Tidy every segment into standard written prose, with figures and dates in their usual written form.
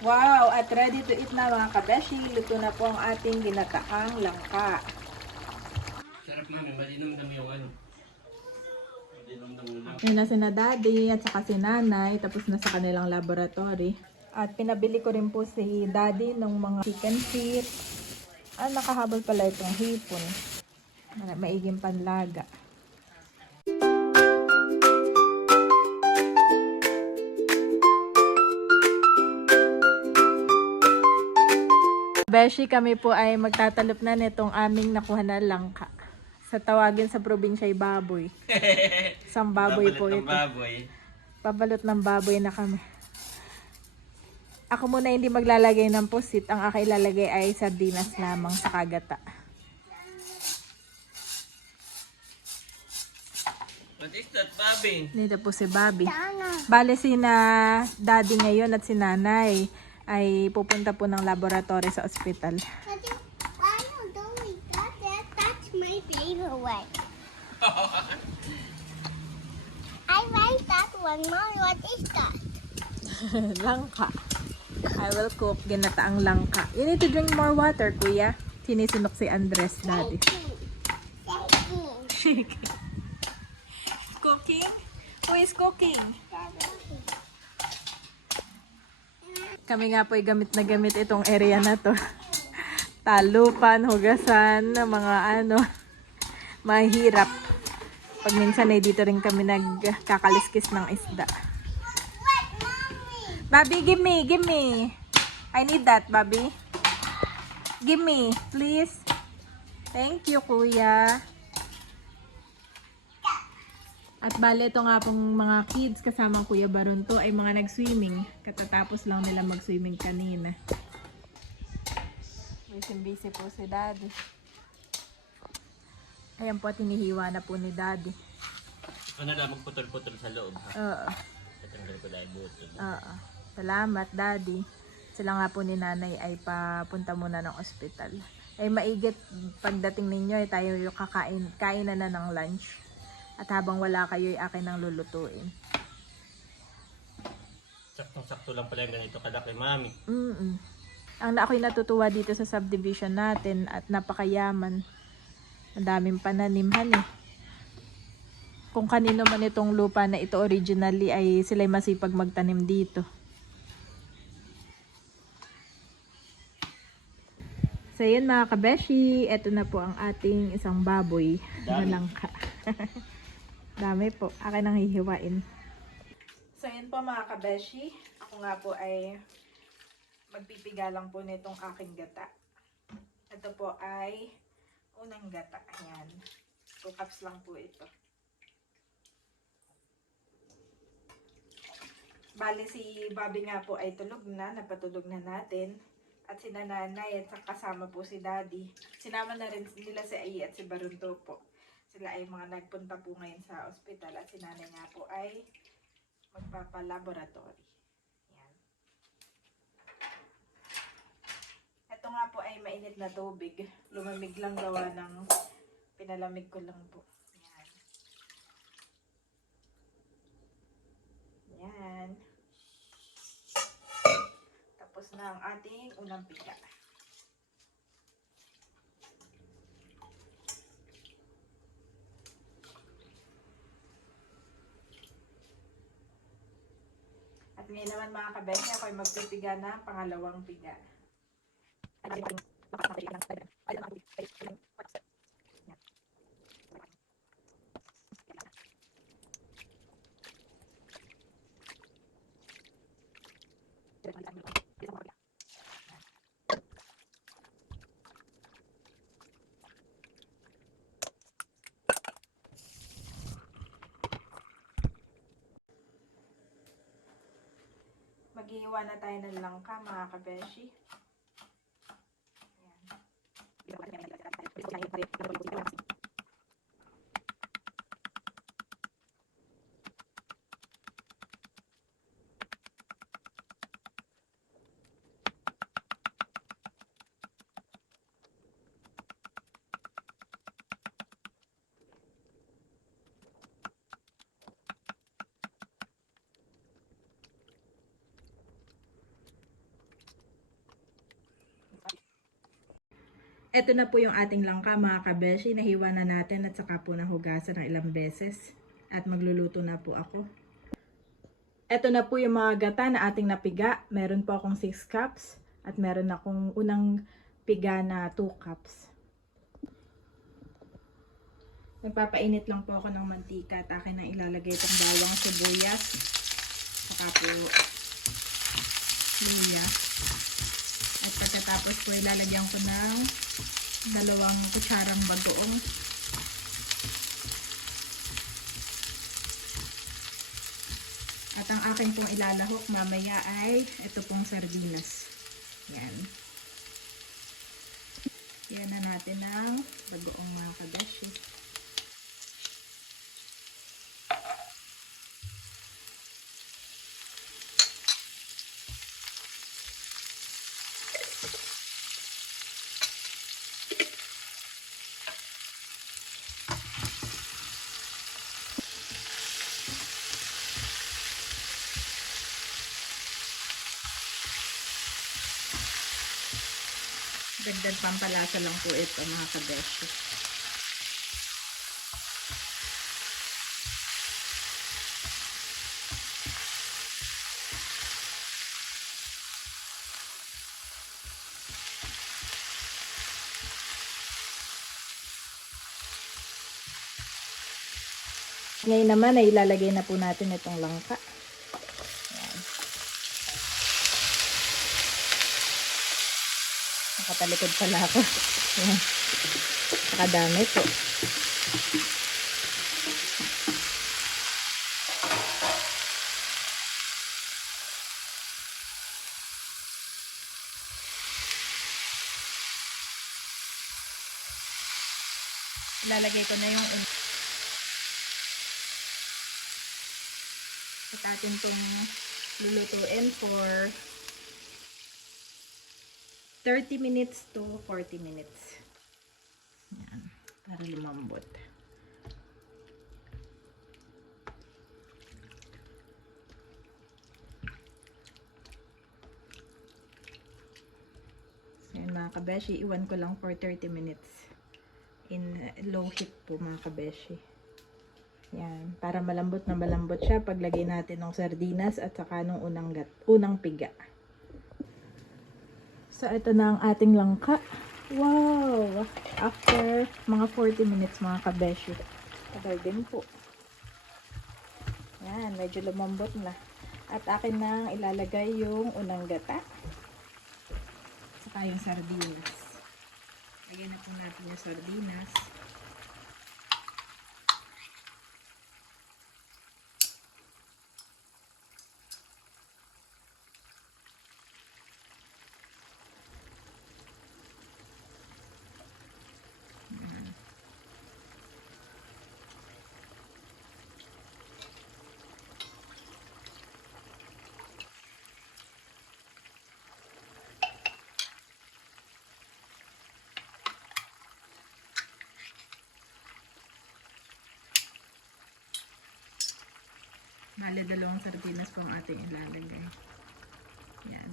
Wow! At ready to eat na mga kabeshi. Luto na po ang ating ginataang langka. Sarap mami, malinom naman yung ano. Malinom naman lang. Yun na sina daddy at saka si nanay. Tapos na sa kanilang laboratory. At pinabili ko rin po si daddy ng mga chicken feet. Nakahabol pala itong hipon. Maiging panlaga. Beshi, kami po ay magtatalop na nitong aming nakuha na langka. Sa tawagin sa probinsya ay baboy. Isang baboy po ito. Baboy. Pabalot ng baboy na kami. Ako muna hindi maglalagay ng pusit. Ang aking ilalagay ay sardinas lamang sa kagata. What is that, Bobby? Dito po si Bobby. Bale si na daddy ngayon at si nanay ay pupunta po ng laboratory sa ospital. I don't know that. That's my favorite way. I like that one. Mom, what is that? Langka. I will cook ginataang langka. You need to drink more water, kuya. Sinisunok si Andres, daddy. Shaking. Cooking? Who is cooking? Kami nga po ay gamit na gamit itong area na to. Talupan, hugasan, mga mahirap. Pag minsan ay dito rin kami nagkakaliskis ng isda. Bobby, give me, give me. I need that, Bobby. Give me, please. Thank you, kuya. At bale, ito nga pong mga kids kasama Kuya Barunto ay mga nag-swimming. Katatapos lang nila mag-swimming kanina. Busy po si Daddy. Ayan po, tinihiwa na po ni Daddy. Ano lang, magputol-putol sa loob, ha? Oo. Tatanggal ko lang yung butol. Oo. Salamat, Daddy. Sila nga po ni Nanay ay papunta muna ng ospital. Ay maigit pagdating ninyo ay tayo yung kainan na ng lunch. At habang wala kayo, ay akin ang lulutuin. Saktong-sakto lang pala yung ganito kalaki, mami. Ang ako'y natutuwa dito sa subdivision natin at napakayaman. Ang daming pananimhan eh. Kung kanino man itong lupa na ito originally ay sila'y masipag magtanim dito. So yun mga kabeshi, ito na po ang ating isang baboy na langka. Dami po. Akin ang hihiwain. So, yun po mga kabeshi. Ako nga po ay magpipiga lang po nitong aking gata. Ito po ay unang gata. Ayan. 2 cups lang po ito. Bali si Bobby nga po ay tulog na. Napatulog na natin. At si nanay at kasama po si daddy. Sinama na rin nila si Ai at si Barunto po. Sila ay mga nagpunta po ngayon sa ospital at si nanay nga po ay magpapalaboratory. Yan. Ito nga po ay mainit na tubig. Lumamig lang gawa ng pinalamig ko lang po. Yan. Yan. Tapos na ang ating unang piga. At ngayon naman mga kabesya, ako ay magpipiga na pangalawang piga. Maghihiwa na tayo ng langka mga kabeshi. Ito na po yung ating langka mga kabeshi. Nahiwa na natin at saka po nahugasan ng ilang beses. At magluluto na po ako. Ito na po yung mga gata na ating napiga. Meron po akong 6 cups. At meron akong unang piga na 2 cups. Nagpapainit lang po ako ng mantika at akin na ilalagay itong bawang sibuyas. Saka po luya. At pagkatapos po ilalagyan ko ng 2 kutsarang bagoong. At ang akin pong ilalahok mamaya ay ito pong sardinas. Yan. Yan na natin ng bagoong mga kabeshi. Dagdag pampalasa lang po ito mga kabeshi. Ngayon naman ay ilalagay na po natin itong langka. Ayan. Nakatalikod pala ako. Ayan. Nakadami po. Ilalagay ko na yung at atin itong lulutuin for 30 minutes to 40 minutes. Yan, para lumambot. So yun mga kabeshi, iwan ko lang for 30 minutes in low heat po mga kabeshi. Yan, para malambot na malambot siya paglagay natin ng sardinas at saka nung unang piga. So ito na ang ating langka. Wow! After mga 40 minutes mga kabeshi. Tagal din po. Yan, medyo lumambot na. At akin na ilalagay yung unang gata. Saka yung sardinas. Lagyan na po natin yung sardinas. Bale, 2 sardinas po ang ating ilalagay. Yan.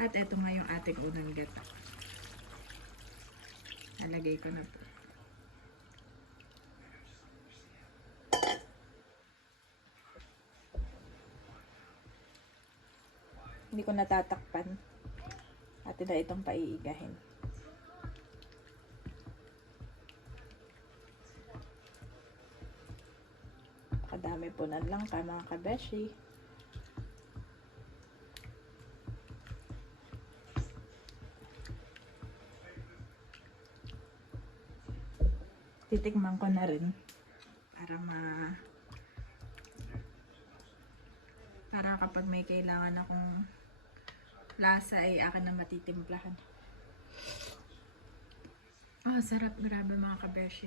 At ito nga yung ating unang gata. Nalagay ko na po. Hindi ko natatakpan. At na itong paiigahin. Kadami po ng langka mga kabeshi. Titikman ko na rin para kapag may kailangan akong lasa ay akin na matitimplahan. Ah, sarap, grabe mga kabeshi.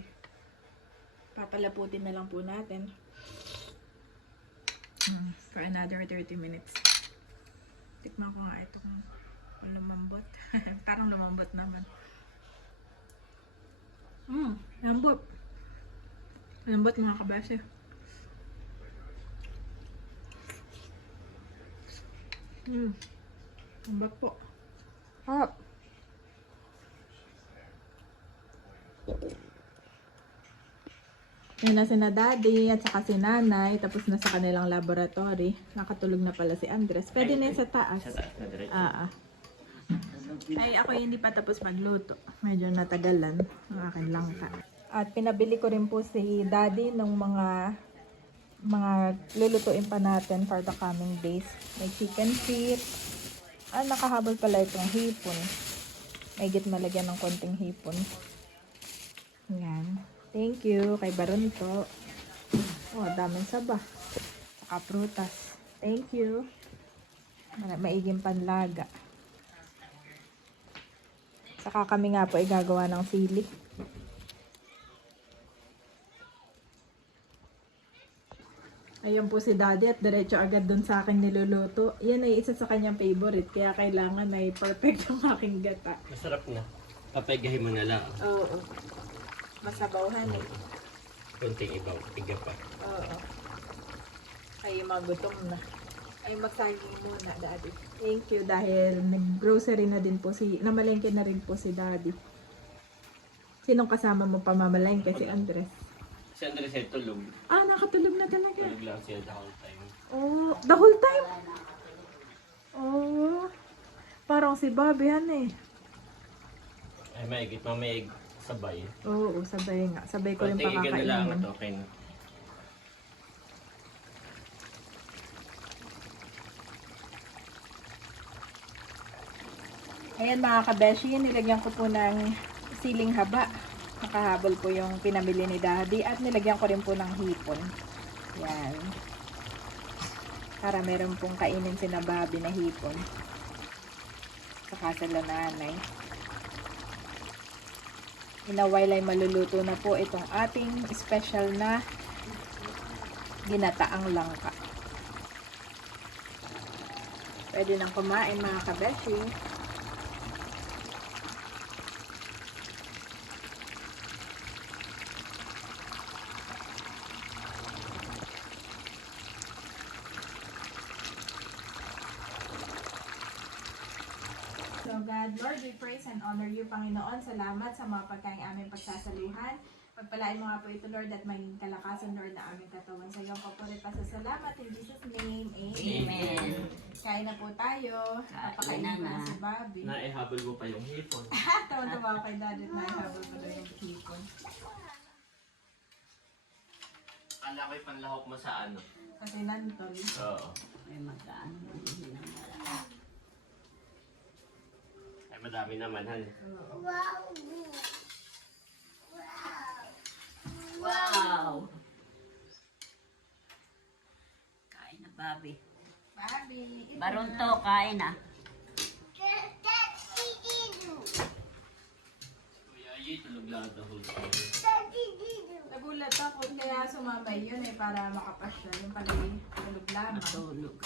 Papalaputin na lang po natin. For another 30 minutes. Tikman ko nga ito kung lumambot. Parang lumambot naman. Lambot. Lambot mga kabase. Ang ba't po? Harap. Yun na sina daddy at saka si nanay. Tapos na sa kanilang laboratory. Nakatulog na pala si Andres. Pwede na yun sa taas. Sa taas na diretso. Ay, ako hindi pa tapos magluto. Medyo natagalan ang akin langka. At pinabili ko rin po si daddy ng mga lulutuin pa natin for the coming days. May chicken feet. Nakahabol pala itong hipon. May malagyan ng konting hipon. Yan. Thank you kay Barunto. Daming saba. Saka prutas. Thank you. Maiging panlaga. Saka kami nga po ay gagawa ng sili. Ayun po si daddy at diretso agad dun sa akin niluluto. Yan ay isa sa kanyang favorite. Kaya kailangan ay perfect ang aking gata. Masarap na. Papagahin mo na lang. Oo. Masabawhan eh. Kunting ibaw. Iga pa. Oo. Ay, magutom na. Ay, magsaging muna, daddy. Thank you dahil nag-grocery na din po namalengke na rin po si daddy. Sinong kasama mo pamamalengke? Si Andres. Si Andres ay tulog. Nakatulog na talaga. Tulog lang siya the whole time. Oh, the whole time? Oh, parang si Bobby yan eh. Ay, maigit. Mamayig sabay. Oo, sabay nga. Sabay ko rin Kunting iga na lang pakakainin. at okay na. Ayan mga kabeshi, nilagyan ko po ng siling haba. Nakahabol po yung pinamili ni daddy at nilagyan ko rin po ng hipon. Yan. Para meron pong kainin si na Bobby na hipon. Saka sila nanay. In a while ay maluluto na po itong ating special na ginataang langka. Pwede nang kumain mga kabeshi. So God, Lord, we praise and honor you, Panginoon. Salamat sa mga pagkain aming pagsasaluhan. Pagpalain mo nga po ito, Lord, at maging kalakasan, Lord, na aming katawan. Sa iyong papurit pasasalamat. In Jesus' name, Amen. Kain na po tayo. Papakainin ko na si Bobby. Naihabol mo pa yung hipon. Tawa-tawa ako kay Daddy at naihabol ko na yung hipon. Kala ko'y panlahok mo sa ano. Kasi nantol. Oo. May magkaan. Ay, madami naman, han. Wow. Wow! Kain na, Bobby. Bobby, ito Barunto, kain na. That's Didu. Kuya, yay, tulog lang the whole time. That's Didu. nagulat ako kaya sumabay yun para makapasya. Yung pala tulog lamang. Matulog.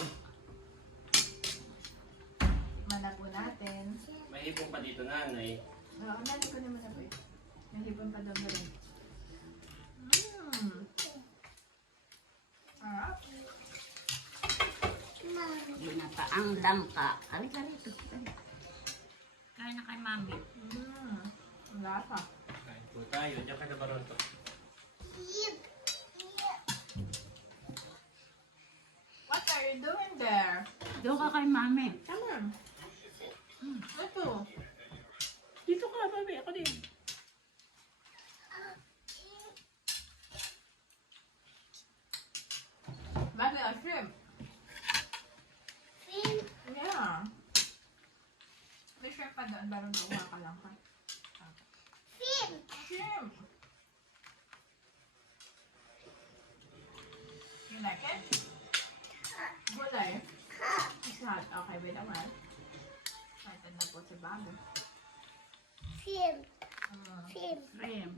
Tikman na po natin. May hipon pa dito, nanay. Oo, nali ko naman na po eh. Nahipon pa daw rin. Sarap. Ginataang langka. Halika rito. Kain na kay mami. Ang lasa. Kain po tayo. Diyan ka na ba ron to? What are you doing there? Doon ka kay mami. Come on. Ito. Dito ka, baby. Ako din. Bakit ang shrimp? Yeah. May shrimp pa doon. Barang tuwa ka lang ha. Shrimp. You like it? Gulay. It's hot. Okay, wait a while. Excited na po si Bago. Film. Shrimp. Shrimp.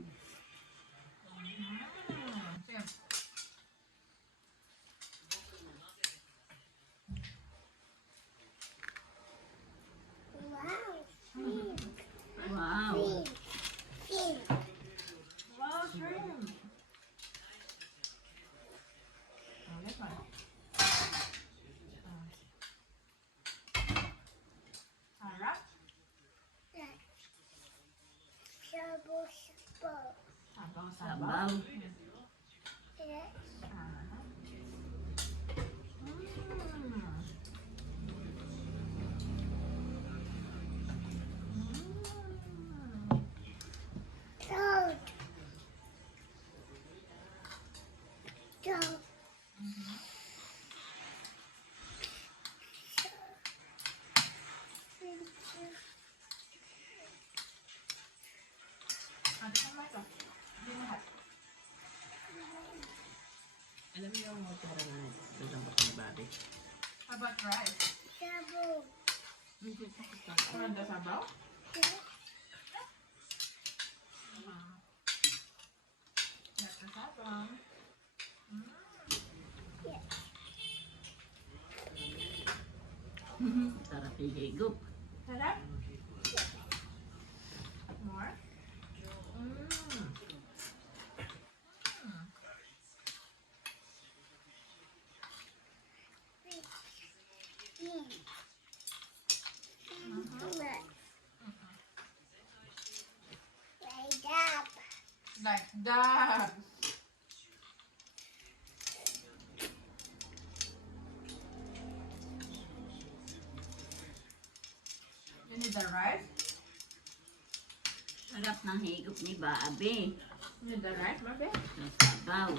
Wow. Wow, shrimp. Oh, this one. Sabaw. Yes. Salt. Salt. Alam mo yung motora na bilang baka ni Bobby. How about rice? Sabaw. Maganda sabaw? That's the sabaw. Sarap higigup. Sarap? More? Like that. You need the rice? Sarap ng higup ni Bobby. You need the rice, Bobby? Sa sabaw.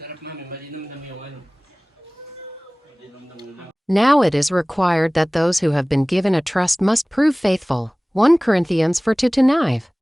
Sarap mami, malinom-dam yung ano. Malinom-dam lang. Now it is required that those who have been given a trust must prove faithful. 1 Corinthians 4:2-9.